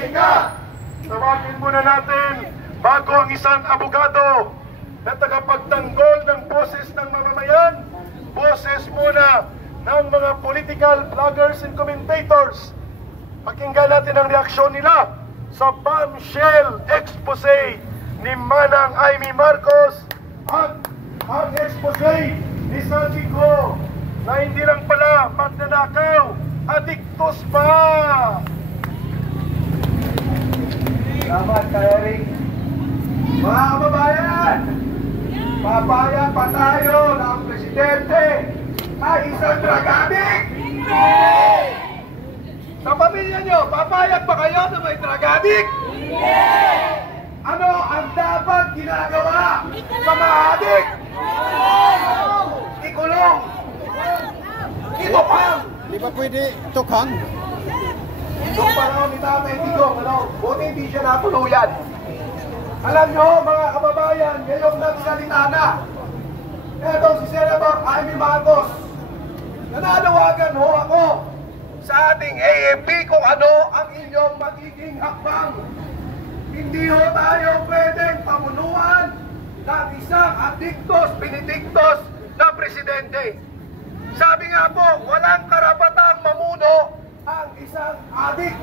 Hinga! Tawagin muna natin bago ang isang abogado na tagapagtanggol ng boses ng mamamayan, boses muna ng mga political vloggers and commentators. Pakinggan natin ang reaksyon nila sa bombshell expose ni Manang Amy Marcos at ang expose ni Saldico na hindi lang pala magnanakaw, adiktos pa. Salamat kay Eric. Mga kababayan, papaya pa tayo na ang presidente ay isang drug addict? Hindi! Sa pamilya nyo, papayag ba kayo na may drug addict? Hindi! Ano ang dapat ginagawa sa mga addict? Ikulong! Itukang! Di ba pwede tukhang? Yung panahon ni Tatay Digong, buti hindi siya natuluyan. Alam nyo, mga kababayan, ngayong nagsalita na, eto si Senator Amy Marcos, nananawagan ho ako sa ating AFP kung ano ang inyong magiging hakbang. Hindi ho tayo pwedeng pamunuan ng isang adiktos, pinidiktos na presidente. Sabi nga po, walang karapatang mamuno ang isang adik.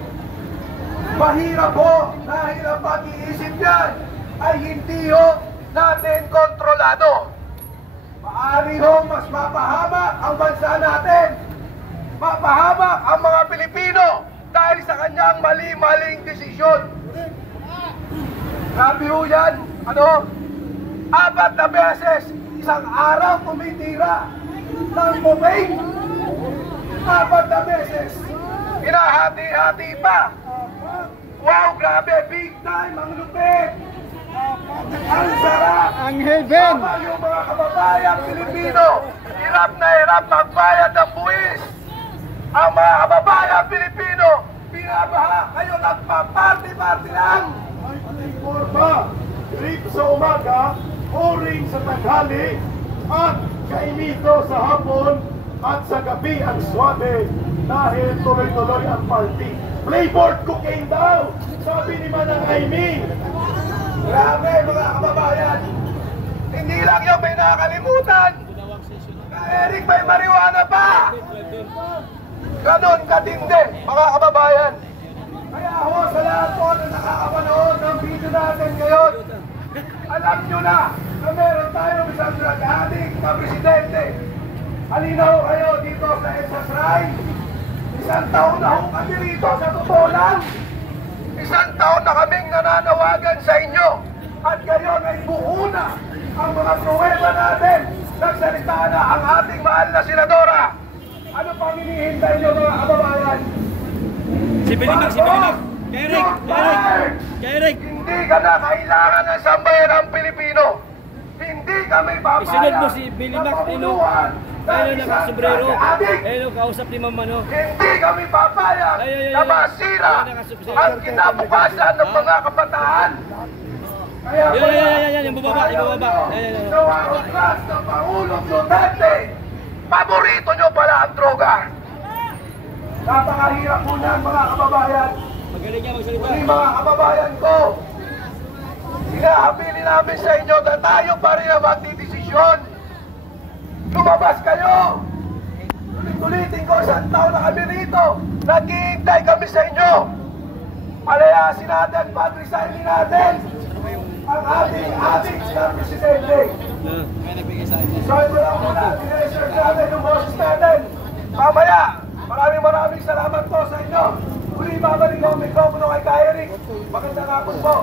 Mahirap po dahil ang pag-iisip niyan ay hindi ho natin kontrolado. Maaari ho mas mapahamak ang bansa natin, mapahamak ang mga Pilipino dahil sa kanyang mali-maling desisyon. Grabe ho yan, 4 na beses isang araw tumitira ng bubing. 4 na beses. Hinahati-hati pa. Wow, grabe, big time, ang lupit. Ang sarap. Ang heaven. Tama yung mga kababayan Pilipino, hirap na hirap magbayad ng buwis. Ang mga kababayan Pilipino, binabaha kayo, nagpa-party-party lang. Ay forma, trip sa umaga, oring sa tanghali, at kainito sa hapon, at sa gabi ang swabe dahil tuloy-tuloy ang party. Playboard cocaine daw, sabi ni Manang Amy. Grabe mga kababayan, hindi lang yung may nakakalimutan. Ka Eric, may marijuana pa. Ganon katindi mga kababayan. Kaya ho sa lahat po na nakakapanood ng video natin ngayon, alam nyo na meron tayong isang drug addict na presidente. Halina ho kayo dito sa EDSA Shrine. 1 taon na ho kami rito, sa totoo lang. 1 taon na kaming nananawagan sa inyo. At ngayon ay buo na ang mga pruweba natin. Nagsalita na ang ating mahal na senadora. Ano pang hinihintay nyo mga kababayan? Si Bilimak. Kay Eric. Hindi ka na kailangan ng sambayanang Pilipino. Hindi kami papayag. Isunod mo si Bilimak. Ayun ang sombrero. Ayun ang kausap ni Mama, no? Hindi kami papayag na masira ang kinabukasan ng mga kabataan. Kaya Yan, yung bababa. sa wakas ng Pangulong Duterte, paborito nyo pala ang droga. Napakahirap po na mga kababayan. Magaling niya magsalita. Muli mga kababayan ko, hinahabilin namin sa inyo na tayo pa rin ang magdidesisyon. Lumabas kayo! Ulit-ulitin ko, 1 taon na kami rito. Naghihintay kami sa inyo. Palayasin natin, pag-resignin natin ang ating na presidente. So ito lang muna, i-reserve natin yung boses natin. Mamaya, maraming salamat po sa inyo. Uli, babalik ko ang mikropono kay Eric. Magandang hapon po.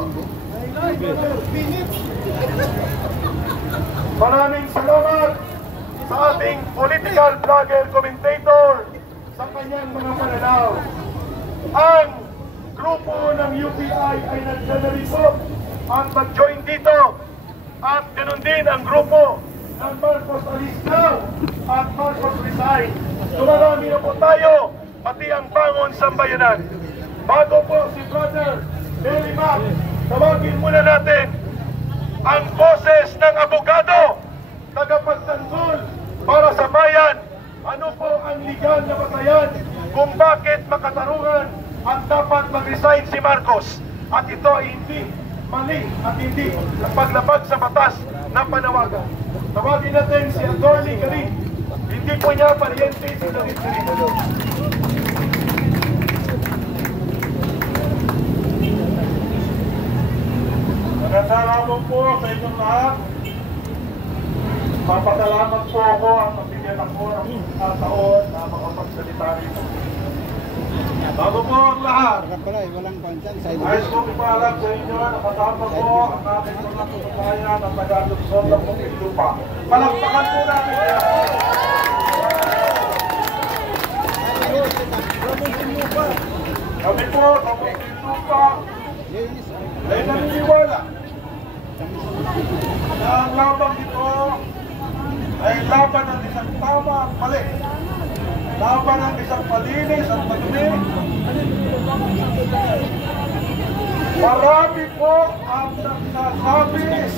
Maraming salamat sa ating political vlogger commentator sa kanyang mga pananaw. Ang grupo ng UPI ay nagdadalisok at mag-join dito, at ganoon din ang grupo ng Marcos Alis Now at Marcos Resign. Dumarami na po tayo, pati ang Bangon Sambayanan. Bago po si Brother Billy Mac, tawagin muna natin ang boses ng abogado, tagapagtanggol para sa bayan. Ano po ang legal na batayan kung bakit makatarungan at dapat mag-resign si Marcos? Marcos. At ito ay hindi mali at hindi paglabag sa batas na panawagan. Tawagin natin si Atty. Garin. Hindi po niya paryente si David Garin. Magandang hapon po sa inyong lahat. Papasalamat po ako ang nabigyan ako ng taon na makapagsalita rito. Bago po ang lahat, ayos ko ipaalam sa inyo na kasama po ang aming mga kababayan ng taga-Luzon ng Muntinlupa. Palakpakan po natin yan. Kami po sa Muntinlupa ay naniniwala na ang labang ito ay laban ng isang tama at mali. Laban ng isang malinis at madumi. Marami po ang nagsasabi yes!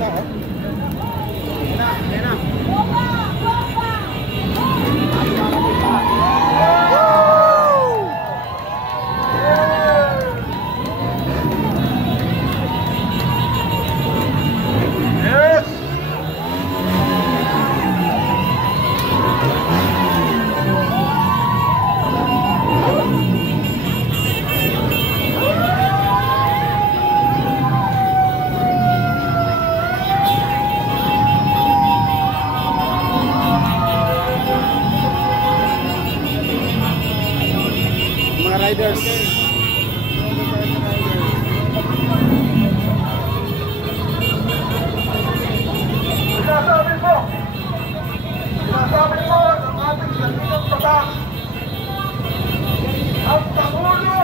Riders. Sinasabi po ng ating kanilang batas ang Pangulo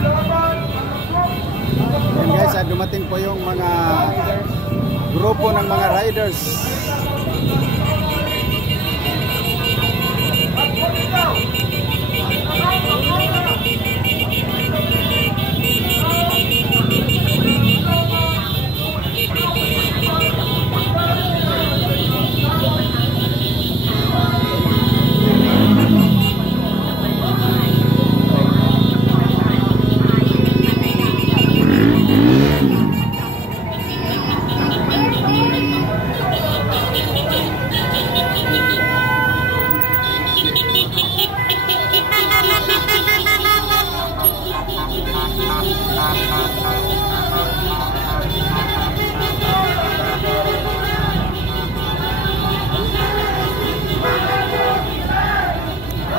laban Yan guys, dumating po yung mga grupo ng mga riders.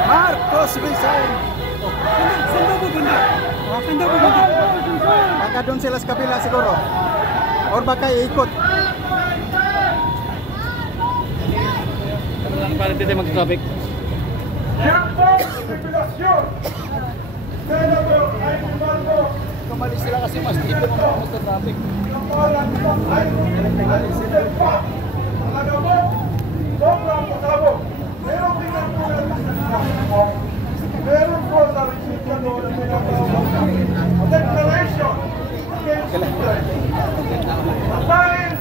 Marcos Rizal. Saan ba pupunta? Saan ba pupunta? Baka doon sila sa kabila siguro. Or baka iikot. Para dito mag-traffic. yan po ang regulasyon. Senator Amy Marcos. Kumalis sila kasi mas dito naman sa traffic. Kapalan ng Amy pa. Talaga mo, sobrang pasabog. Meron pinagpunan sa sasakot. Meron po sa resolution na pinagawag na declaration against interest. At dahil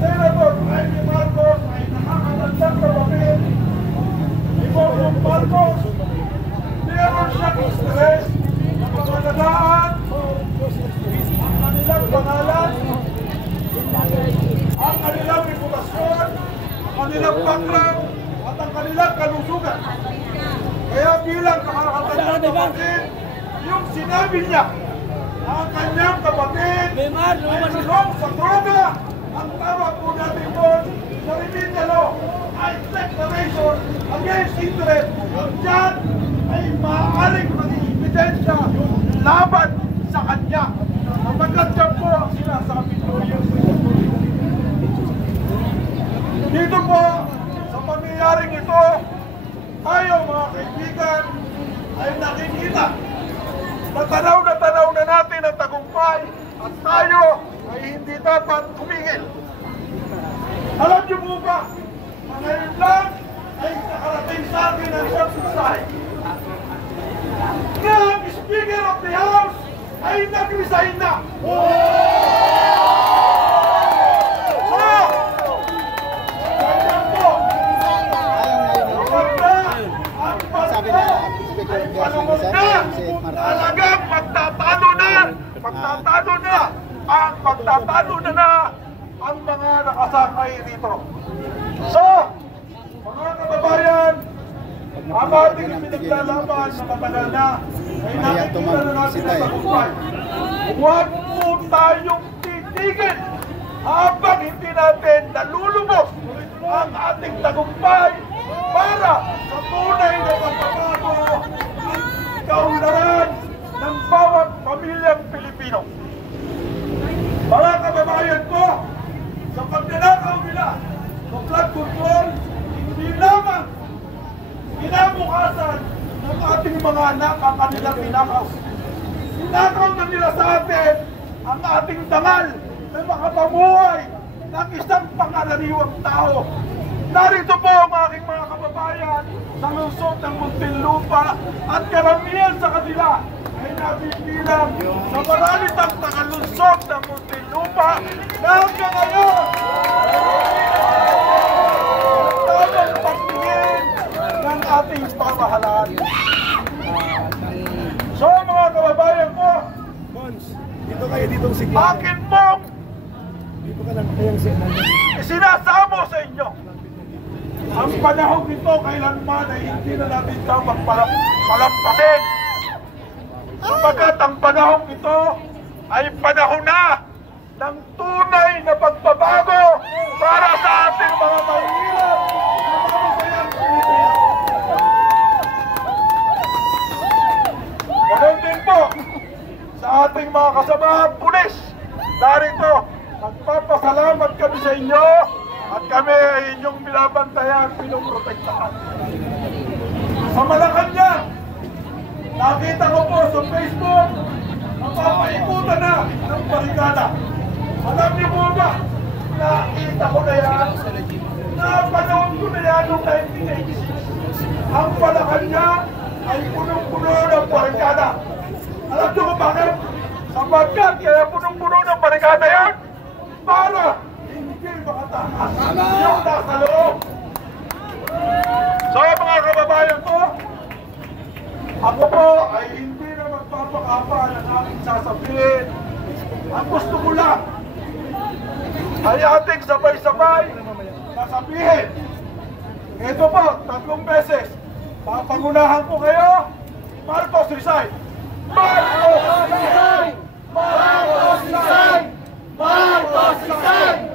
Senator Amy Marcos ay nakakatagdag na papel ni Bongbong Marcos, meron siyang interest na pangalagaan ang kanilang pangalan, ang kanilang reputasyon, ang kanilang background, at ang kanilang kalusugan. Kaya bilang nakakatagdag na papel, yung sinabi niya na ang kanyang kapatid ay sulong sa droga, ang tawag po natin doon sa remedial law ay declaration against interest. Diyan ay maaaring maging ebidensya laban sa kanya. Kapagkat dyan po ang sinasabi ko yun. Dito po, sa pangyayaring ito, tayo mga kaibigan ay nakikita na tanaw na natin ang tagumpay at tayo ay hindi dapat tumingin. Alam niyo po ba, na ngayon lang ay nakarating sa akin ang siyang mensahe na ang Speaker of the House ay nag-resign na. Kaya po, kapag na ang Sabi bansa na Speaker of the ay House panahon si na Marcos. talagang ang mga nakasakay dito. So, mga kababayan, ang ating pinaglalaban sa matagal na ay nakikita na natin ang tagumpay. Huwag po tayong titigil habang hindi natin nalulubos ang ating tagumpay para sa tunay na pagbabago at kaunlaran ng bawat pamilyang Pilipino. Mga kababayan ko, sa pagdalakaw nila ng flood control, hindi lamang kinabukasan ng ating mga anak ang kanilang ninakaw. Ninakaw na nila sa atin ang ating dangal na makapamuhay ng isang pangalariwang tao. Narito po ang aking mga kababayan sa lungsod ng Muntinlupa at karamihan sa kanila ay nabibilang sa maralitang tagalunsod ng Muntinlupa na hanggang ngayon tamang pagtingin ng ating pamahalaan. So mga kababayan ko, Dito kayo, ditong sigla. akin pong Dito ka lang, kayang sigla. isinasamo sa inyo ang panahon nito kailanman ay hindi na natin daw magpalampasin. Sapagkat ang panahon ito ay panahon na ng tunay na pagbabago para sa ating mga mahihirap na mamamayang Pilipino. Ganon din po sa ating mga kasamahang pulis. Narito, nagpapasalamat kami sa inyo at kami ay inyong binabantayan, pinoprotektahan. Sa Malacanang, nakita ko po sa Facebook, napapaikutan na ng barikada. Alam niyo po ba, nakita ko na yan, napanood ko na yan noong 1986. Ang Malacanang ay punong-puno ng barikada. Alam niyo kung bakit? Sapagkat kaya punong-puno ng barikada yan para hindi makatakas yung nasa loob. So mga kababayan ko, ako po ay hindi na magpapakapa ng aking sasabihin. Ang gusto ko lang ay ating sabay-sabay nasabihin. Ito po, 3 beses. Papangunahan ko kayo, Marcos resign! Marcos resign! Marcos resign! Marcos resign!